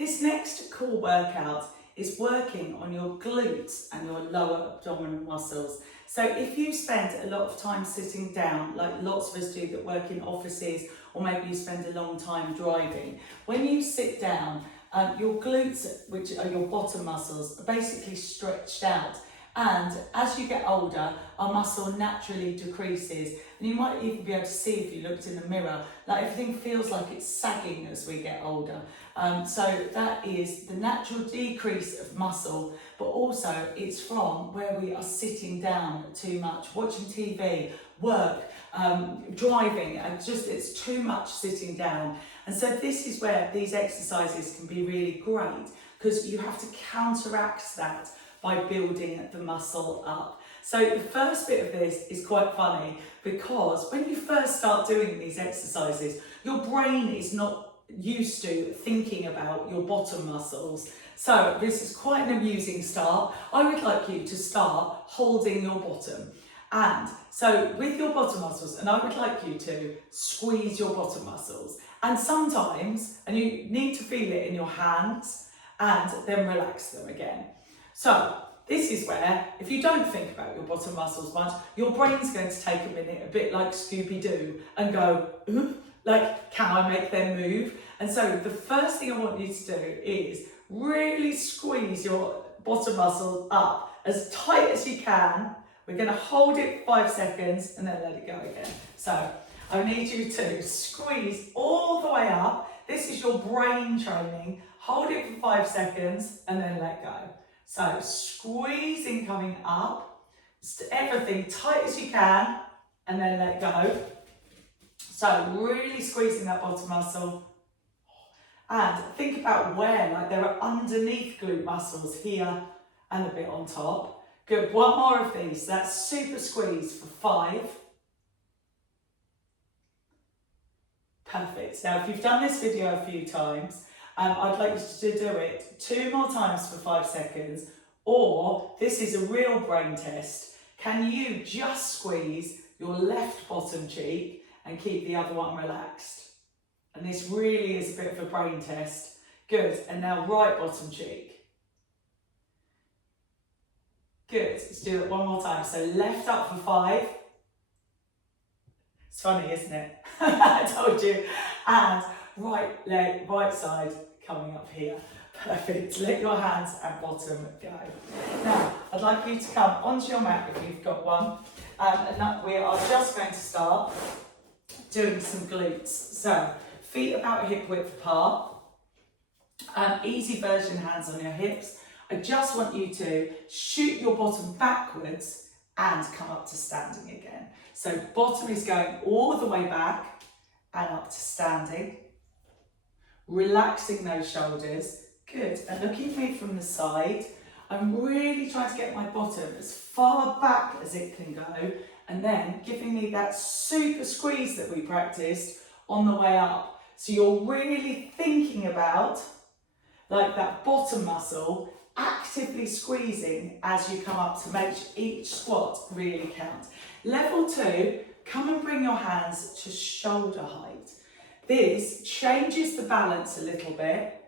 This next core workout is working on your glutes and your lower abdominal muscles. So if you spend a lot of time sitting down, like lots of us do that work in offices, or maybe you spend a long time driving, when you sit down, your glutes, which are your bottom muscles, are basically stretched out. And as you get older, our muscle naturally decreases. And you might even be able to see if you looked in the mirror, like everything feels like it's sagging as we get older. So that is the natural decrease of muscle, but also it's from where we are sitting down too much, watching TV, work, driving, and it's too much sitting down. And so this is where these exercises can be really great, because you have to counteract that by building the muscle up. So the first bit of this is quite funny, because when you first start doing these exercises, your brain is not used to thinking about your bottom muscles. So this is quite an amusing start. I would like you to start holding your bottom. And so with your bottom muscles, and I would like you to squeeze your bottom muscles. And sometimes, and you need to feel it in your hands, and then relax them again. So this is where, if you don't think about your bottom muscles much, your brain's going to take a minute, a bit like Scooby-Doo, and go, ooh, like, can I make them move? And so the first thing I want you to do is really squeeze your bottom muscle up as tight as you can. We're going to hold it for 5 seconds and then let it go again. So I need you to squeeze all the way up. This is your brain training. Hold it for 5 seconds and then let go. So squeezing, coming up, everything tight as you can, and then let go. So really squeezing that bottom muscle. And think about where, like there are underneath glute muscles here and a bit on top. Good, one more of these. That's super squeeze for 5. Perfect. Now, if you've done this video a few times, I'd like you to do it 2 more times for 5 seconds, or this is a real brain test. Can you just squeeze your left bottom cheek and keep the other one relaxed? And this really is a bit of a brain test. Good, and now right bottom cheek. Good, let's do it one more time. So left up for 5. It's funny, isn't it? I told you. And right leg, right side coming up here. Perfect. Let your hands and bottom go. Now, I'd like you to come onto your mat if you've got one. And we are just going to start doing some glutes. So, feet about hip width apart. Easy version, hands on your hips. I just want you to shoot your bottom backwards and come up to standing again. So bottom is going all the way back and up to standing. Relaxing those shoulders. Good. And looking at me from the side, I'm really trying to get my bottom as far back as it can go, and then giving me that super squeeze that we practiced on the way up. So you're really thinking about, like, that bottom muscle actively squeezing as you come up to make each squat really count. Level 2, come and bring your hands to shoulder height. This changes the balance a little bit,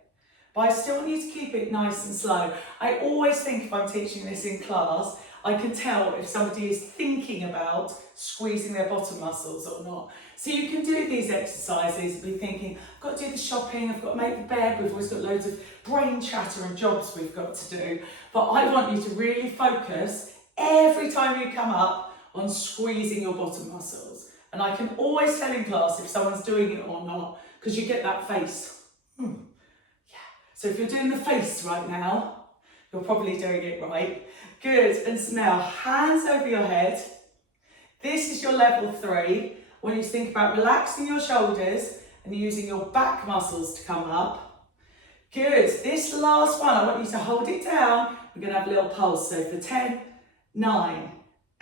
but I still want you to keep it nice and slow. I always think if I'm teaching this in class, I can tell if somebody is thinking about squeezing their bottom muscles or not. So you can do these exercises, be thinking, I've got to do the shopping, I've got to make the bed, we've always got loads of brain chatter and jobs we've got to do. But I want you to really focus every time you come up on squeezing your bottom muscles. And I can always tell in class if someone's doing it or not, because you get that face. Yeah. So if you're doing the face right now, you're probably doing it right. Good. And so now, hands over your head. This is your level 3. When you think about relaxing your shoulders and using your back muscles to come up. Good. This last one, I want you to hold it down. We're going to have a little pulse. So for 10, 9,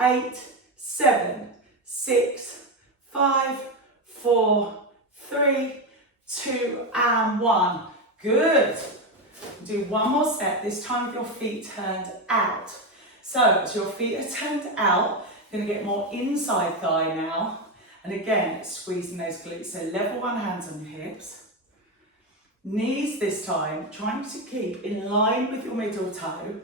8, 7, 6, 5, 4, 3, 2, and 1. Good. Do one more step, this time with your feet turned out. So as your feet are turned out, you're going to get more inside thigh now. And again, squeezing those glutes. So level 1, hands on your hips. Knees this time, trying to keep in line with your middle toe.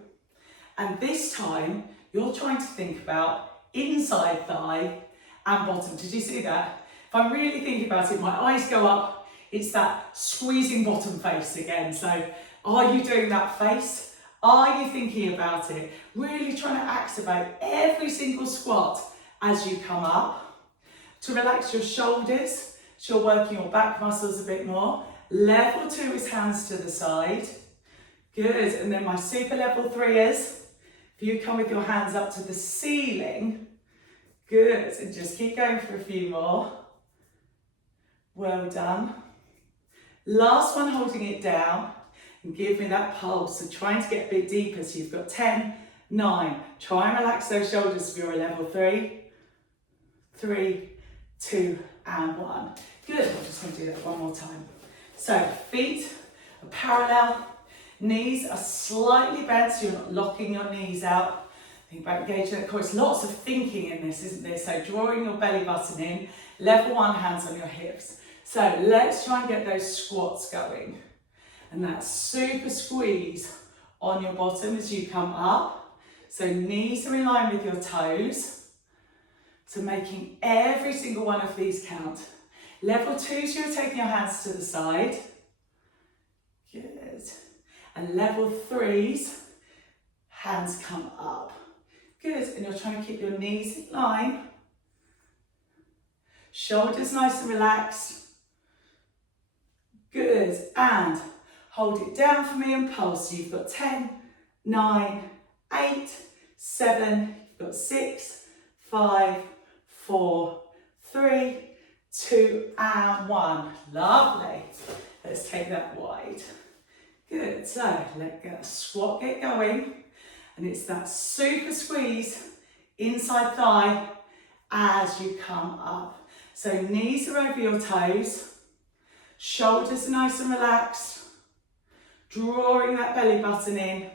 And this time, you're trying to think about inside thigh and bottom. Did you see that? If I'm really thinking about it, my eyes go up. It's that squeezing bottom face again. So are you doing that face? Are you thinking about it? Really trying to activate every single squat as you come up. To relax your shoulders, so you're working your back muscles a bit more. Level 2 is hands to the side. Good, and then my super level 3 is, if you come with your hands up to the ceiling, good, and just keep going for a few more. Well done. Last one, holding it down, and give me that pulse, so trying to get a bit deeper, so you've got 10, 9, try and relax those shoulders if you're a level 3, 3, 2, and 1. Good, I'm just going to do that one more time. So feet are parallel, knees are slightly bent, so you're not locking your knees out. Think about engaging the core. There's lots of thinking in this, isn't there? So drawing your belly button in, level 1, hands on your hips. So let's try and get those squats going. And that super squeeze on your bottom as you come up. So knees are in line with your toes. So making every single one of these count. Level 2, so you're taking your hands to the side. Good. And level 3s, hands come up. Good, and you're trying to keep your knees in line. Shoulders nice and relaxed. Good, and hold it down for me and pulse. So you've got 10, 9, 8, 7, you've got 6, 5, 4, 3, 2, and 1. Lovely. Let's take that wide. Good, so let the squat get going. And it's that super squeeze inside thigh as you come up. So knees are over your toes. Shoulders are nice and relaxed. Drawing that belly button in.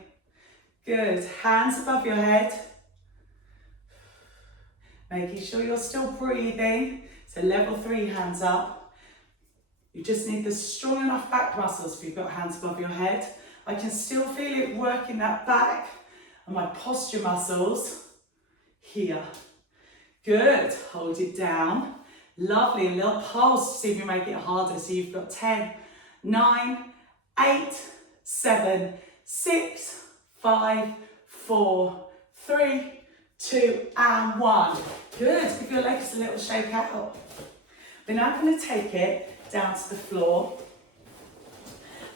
Good, hands above your head. Making sure you're still breathing. So level 3, hands up. You just need the strong enough back muscles if you've got hands above your head. I can still feel it working that back and my posture muscles here. Good, hold it down. Lovely, a little pulse to see if you make it harder. So you've got 10, 9, 8, 7, 6, 5, 4, 3, 2, and 1. Good, give your legs a little shake out. We're now going to take it down to the floor.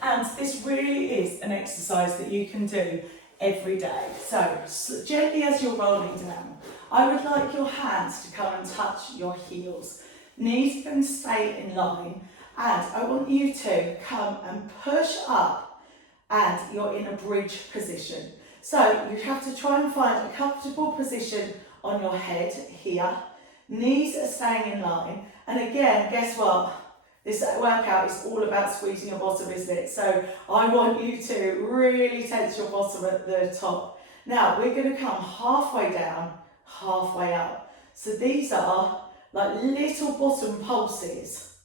And this really is an exercise that you can do every day. So gently as you're rolling down, I would like your hands to come and touch your heels. Knees can stay in line, and I want you to come and push up, and you're in a bridge position. So you have to try and find a comfortable position on your head here. Knees are staying in line, and again, guess what? This workout is all about squeezing your bottom, isn't it? So I want you to really tense your bottom at the top. Now we're going to come halfway down, halfway up. So these are like little bottom pulses.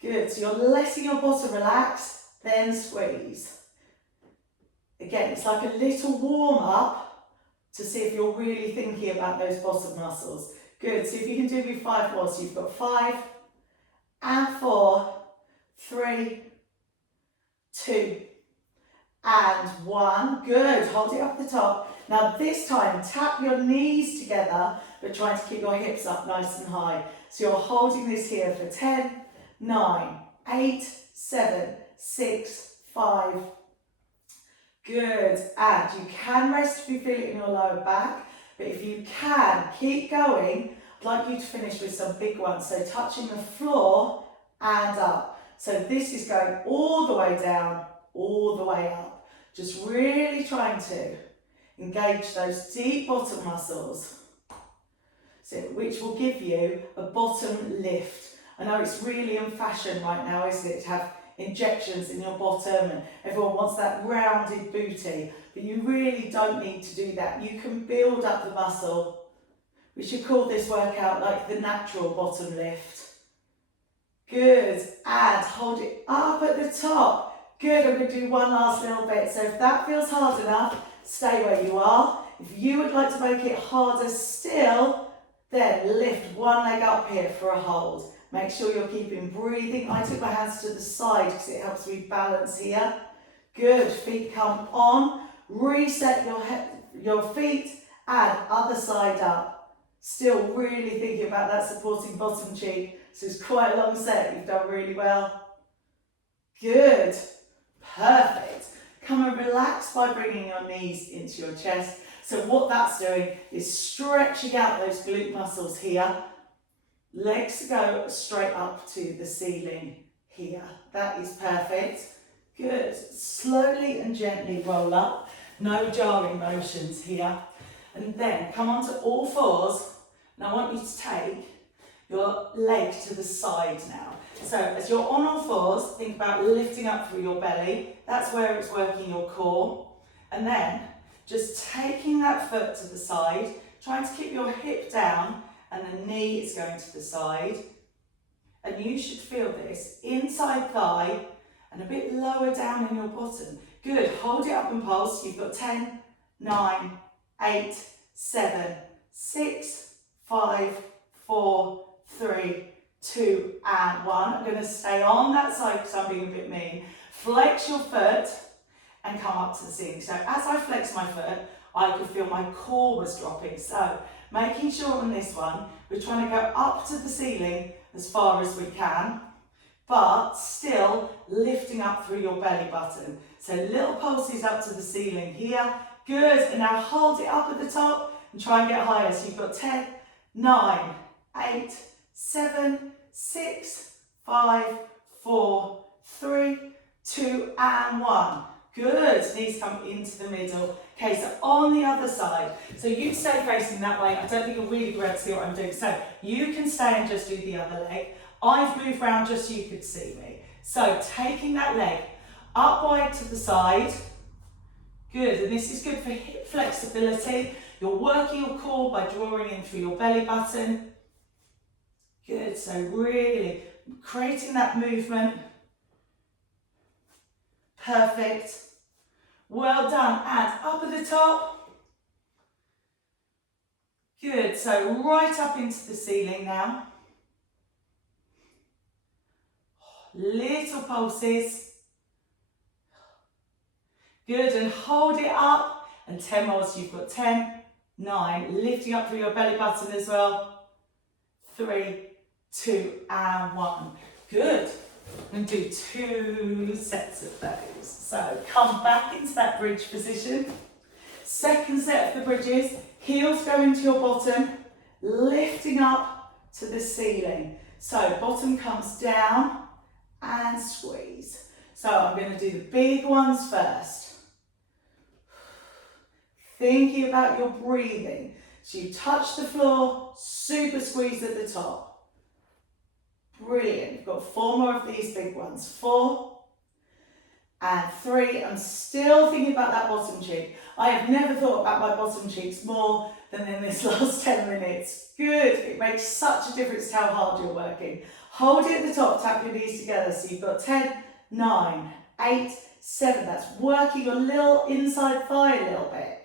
Good, so you're letting your bottom relax, then squeeze. Again, it's like a little warm up to see if you're really thinking about those bottom muscles. Good, so if you can do me 5 more, so you've got 5, and 4, 3, 2, and 1. Good, hold it up the top. Now this time, tap your knees together, but trying to keep your hips up nice and high. So you're holding this here for 10, 9, 8, 7, 6, 5. Good, and you can rest if you feel it in your lower back, but if you can, keep going. I'd like you to finish with some big ones, so touching the floor and up. So this is going all the way down, all the way up. Just really trying to engage those deep bottom muscles, so, which will give you a bottom lift. I know it's really in fashion right now, isn't it, to have injections in your bottom, and everyone wants that rounded booty, but you really don't need to do that. You can build up the muscle. We should call this workout like the natural bottom lift. Good, and hold it up at the top. Good, I'm going to do one last little bit. So if that feels hard enough, stay where you are. If you would like to make it harder still, then lift one leg up here for a hold. Make sure you're keeping breathing. I took my hands to the side because it helps me balance here. Good, feet come on. Reset your feet and other side up. Still really thinking about that supporting bottom cheek. So it's quite a long set, you've done really well. Good, perfect. Come and relax by bringing your knees into your chest. So what that's doing is stretching out those glute muscles here. Legs go straight up to the ceiling here. That is perfect. Good, slowly and gently roll up. No jarring motions here. And then come onto all fours. And I want you to take your leg to the side now. So as you're on all fours, think about lifting up through your belly. That's where it's working your core. And then just taking that foot to the side, trying to keep your hip down and the knee is going to the side. And you should feel this inside thigh and a bit lower down in your bottom. Good, hold it up and pulse. You've got 10, 9, 8, 7, 6, 5, 4, 3, 2, and 1. I'm going to stay on that side because I'm being a bit mean. Flex your foot and come up to the ceiling. So as I flex my foot, I could feel my core was dropping. So making sure on this one, we're trying to go up to the ceiling as far as we can, but still lifting up through your belly button. So little pulses up to the ceiling here. Good, and now hold it up at the top and try and get higher. So you've got 10, 9, 8, 7, 6, 5, 4, 3, 2, and 1. Good, knees come into the middle. Okay, so on the other side, so you stay facing that way. I don't think you'll really be able to see what I'm doing. So you can stay and just do the other leg. I've moved around just so you could see me. So taking that leg up wide to the side. Good, and this is good for hip flexibility. You're working your core by drawing in through your belly button. Good, so really creating that movement. Perfect. Well done, and up at the top. Good, so right up into the ceiling now. Little pulses. Good, and hold it up, and 10 more, so you've got 10, 9, lifting up through your belly button as well. 3, 2, and 1. Good. And do 2 sets of those. So come back into that bridge position. Second set of the bridges, heels go into your bottom, lifting up to the ceiling. So bottom comes down and squeeze. So I'm going to do the big ones first. Thinking about your breathing. So you touch the floor, super squeeze at the top. Brilliant. You've got 4 more of these big ones. 4 and 3. I'm still thinking about that bottom cheek. I have never thought about my bottom cheeks more than in this last 10 minutes. Good. It makes such a difference to how hard you're working. Hold it at the top, tap your knees together. So you've got 10, 9, 8, 7. That's working your little inside thigh a little bit.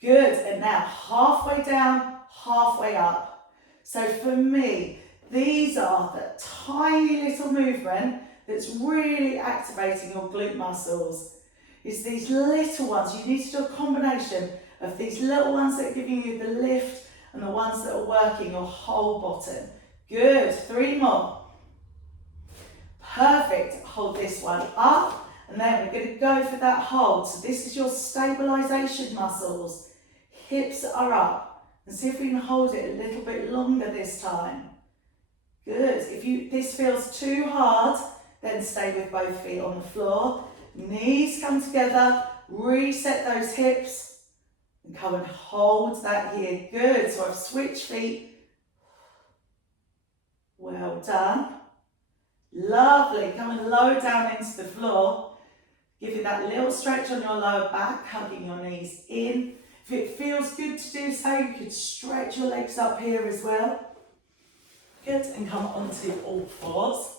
Good. And now halfway down, halfway up. So for me, these are the tiny little movement that's really activating your glute muscles. It's these little ones. You need to do a combination of these little ones that are giving you the lift and the ones that are working your whole bottom. Good, 3 more. Perfect, hold this one up and then we're going to go for that hold. So this is your stabilization muscles. Hips are up and see if we can hold it a little bit longer this time. Good, if this feels too hard, then stay with both feet on the floor. Knees come together, reset those hips, and come and hold that here. Good, so I've switched feet. Well done. Lovely, come and lower down into the floor. Give you that little stretch on your lower back, hugging your knees in. If it feels good to do so, you could stretch your legs up here as well. Good, and come onto all fours.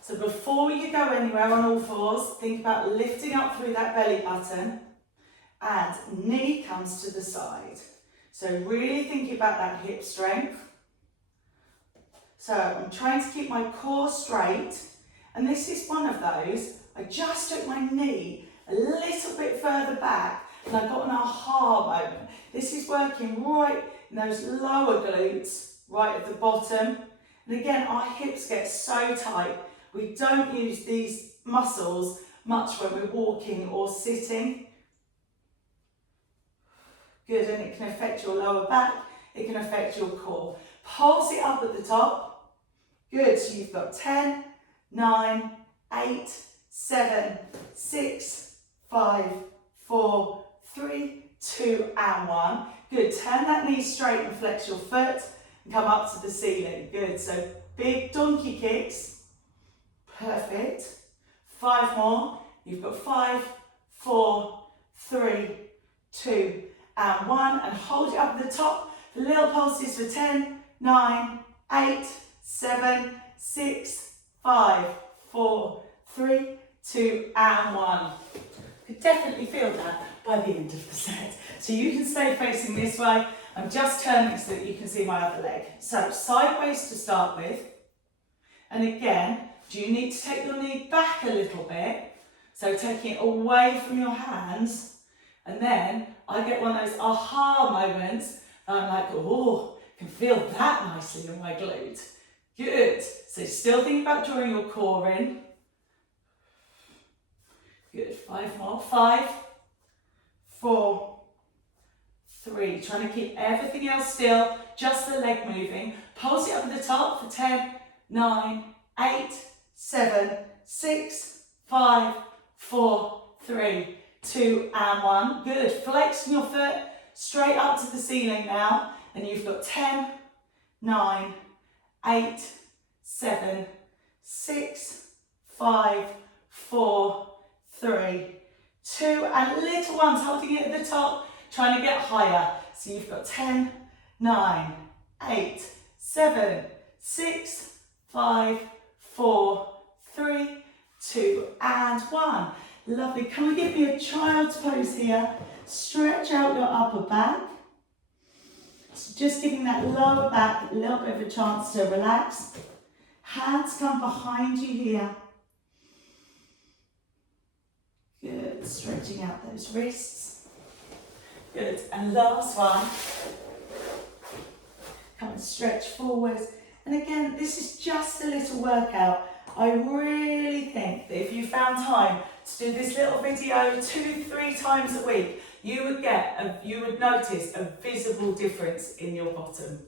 So before you go anywhere on all fours, think about lifting up through that belly button and knee comes to the side. So really thinking about that hip strength. So I'm trying to keep my core straight, and this is one of those, I just took my knee a little bit further back and I got an aha moment. This is working right in those lower glutes, right at the bottom. And again, our hips get so tight, we don't use these muscles much when we're walking or sitting. Good, and it can affect your lower back, it can affect your core. Pulse it up at the top. Good, so you've got 10, 9, 8, 7, 6, 5, 4, 3, 2, and 1. Good, turn that knee straight and flex your foot and come up to the ceiling. Good, so big donkey kicks. Perfect. 5 more. You've got 5, 4, 3, 2, and 1. And hold it up at the top. The little pulses for 10, 9, 8, 7, 6, 5, 4, 3, 2, and 1. You could definitely feel that by the end of the set. So you can stay facing this way. I'm just turning so that you can see my other leg. So sideways to start with. And again, do you need to take your knee back a little bit? So taking it away from your hands. And then I get one of those aha moments. And I'm like, oh, I can feel that nicely in my glute. Good. So still think about drawing your core in. Good. 5 more. 5, 4, 3. Trying to keep everything else still, just the leg moving. Pulse it up at the top for 10, 9, 8, 7, 6, 5, 4, 3, 2, and 1. Good. Flexing your foot straight up to the ceiling now. And you've got 10, 9, 8, 7, 6, 5, 4, 3, 2, and little ones holding it at the top, trying to get higher. So you've got 10, 9, 8, 7, 6, 5, 4, 3, 2, and 1. Lovely. Come and give me a child's pose here. Stretch out your upper back. So just giving that lower back a little bit of a chance to relax. Hands come behind you here. Good. Stretching out those wrists. Good. And last one. Come and stretch forwards. And again, this is just a little workout. I really think that if you found time to do this little video 2-3 times a week, you would notice a visible difference in your bottom.